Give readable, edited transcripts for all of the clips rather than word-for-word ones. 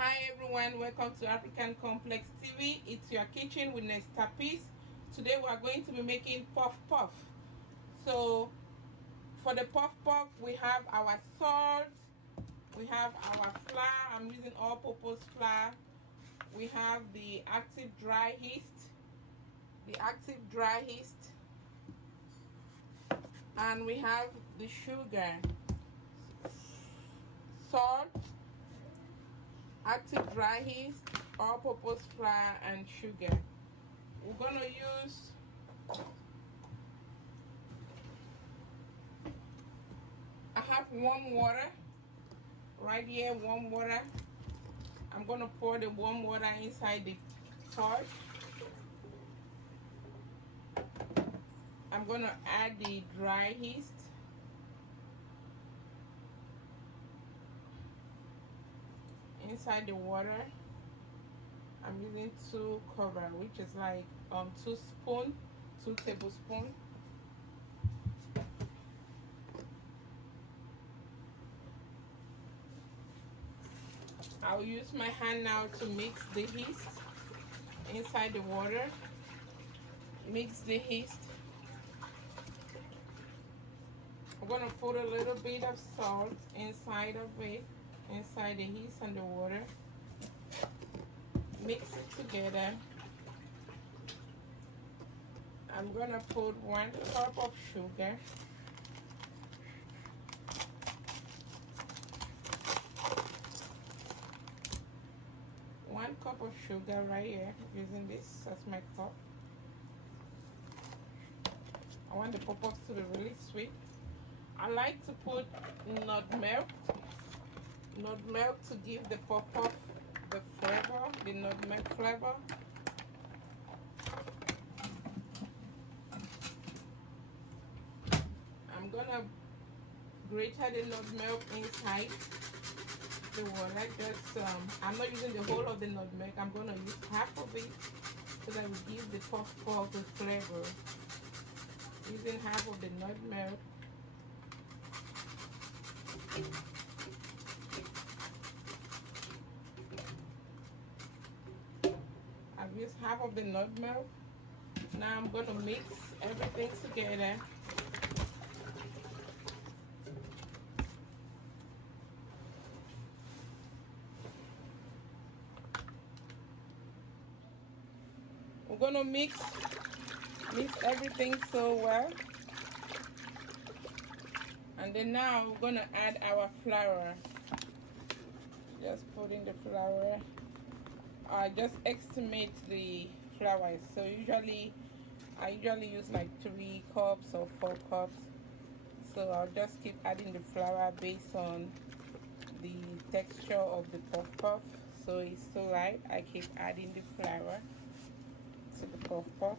Hi everyone, welcome to African Complex TV. It's your kitchen with Nesta Peace. Today we are going to be making puff puff. So for the puff puff, we have our salt, we have our flour. I'm using all-purpose flour. We have the active dry yeast, and we have the sugar, salt, active dry yeast, all-purpose flour, and sugar. We're gonna use I have warm water right here, warm water. I'm gonna pour the warm water inside the pot. I'm gonna add the dry yeast. Inside the water, I'm using 2 cover, which is like 2 tablespoons. I'll use my hand now to mix the yeast inside the water. Mix the yeast. I'm gonna put a little bit of salt inside of it, inside the yeast and the water. Mix it together. I'm gonna put 1 cup of sugar. One cup of sugar right here, using this as my cup. I want the puff-puffs to be really sweet. I like to put nutmeg to give the puff-puff the flavor, the nutmeg flavor. I'm gonna grater the nutmeg inside the water. Just I'm not using the whole of the nutmeg. I'm gonna use half of it so that will give the puff-puff the flavor. Using half of the nutmeg. I've used half of the nutmeg. Now I'm going to mix everything together. We're going to mix everything so well. And then now we're going to add our flour. Just put in the flour. I just estimate the flour. So I usually use like 3 cups or 4 cups. So I'll just keep adding the flour based on the texture of the puff puff. So it's so light, I keep adding the flour to the puff puff.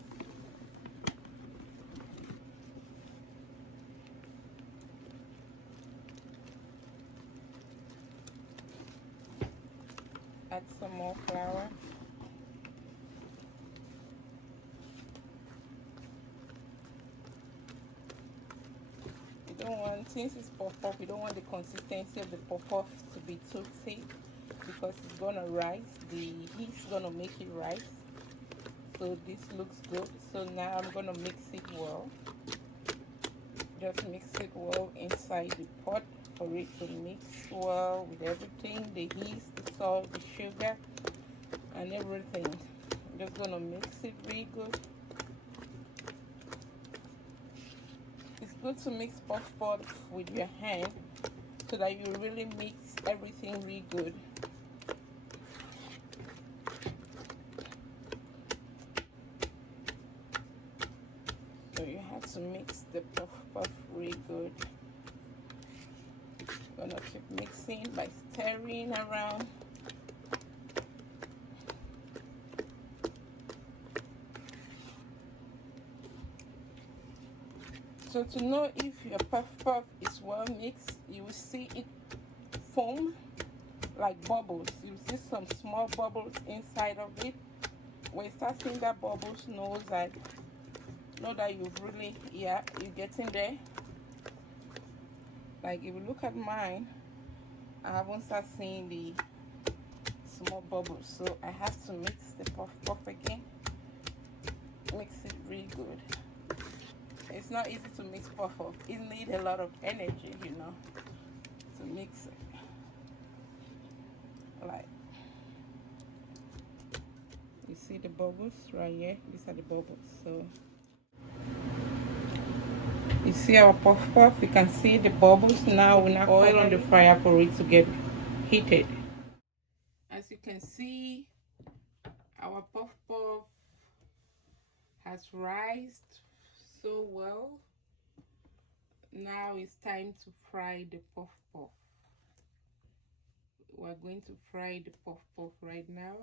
Add some more flour. You don't want, since it's puff puff, you don't want the consistency of the puff puff to be too thick because it's gonna rise. The yeast is gonna make it rise. So this looks good. So now I'm gonna mix it well. Just mix it well inside the pot for it to mix well with everything, the yeast, the salt, the sugar, and everything. I'm just gonna mix it really good. It's good to mix puff puff with your hand so that you really mix everything really good. So you have to mix the puff puff really good. Gonna keep mixing by stirring around. So to know if your puff puff is well mixed, you will see it foam like bubbles. You see some small bubbles inside of it. When you start seeing that bubbles, know that you've really, you're getting there. Like if you look at mine, I haven't started seeing the more bubbles, so I have to mix the puff puff again. Mix it really good. It's not easy to mix puff puff. It needs a lot of energy, you know, to mix it. Like, you see the bubbles right here? These are the bubbles. So you see our puff puff, you can see the bubbles. Now we now oil on the fire for it to get heated. As you can see, our puff puff has rised so well. Now it's time to fry the puff puff. We're going to fry the puff puff right now.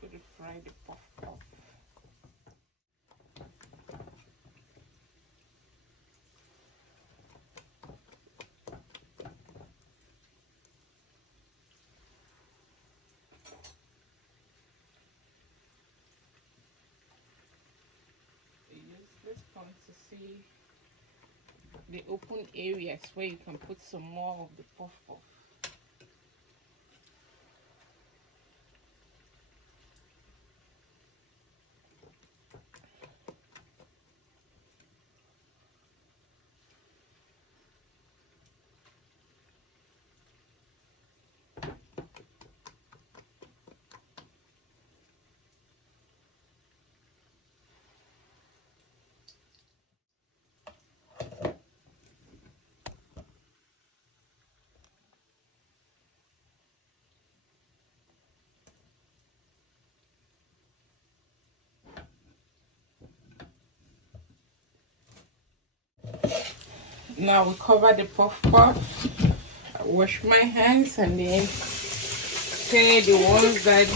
Going to fry the puff puff. This point to see the open areas where you can put some more of the puff puff. Now we cover the puff puff. I wash my hands and then stir the ones that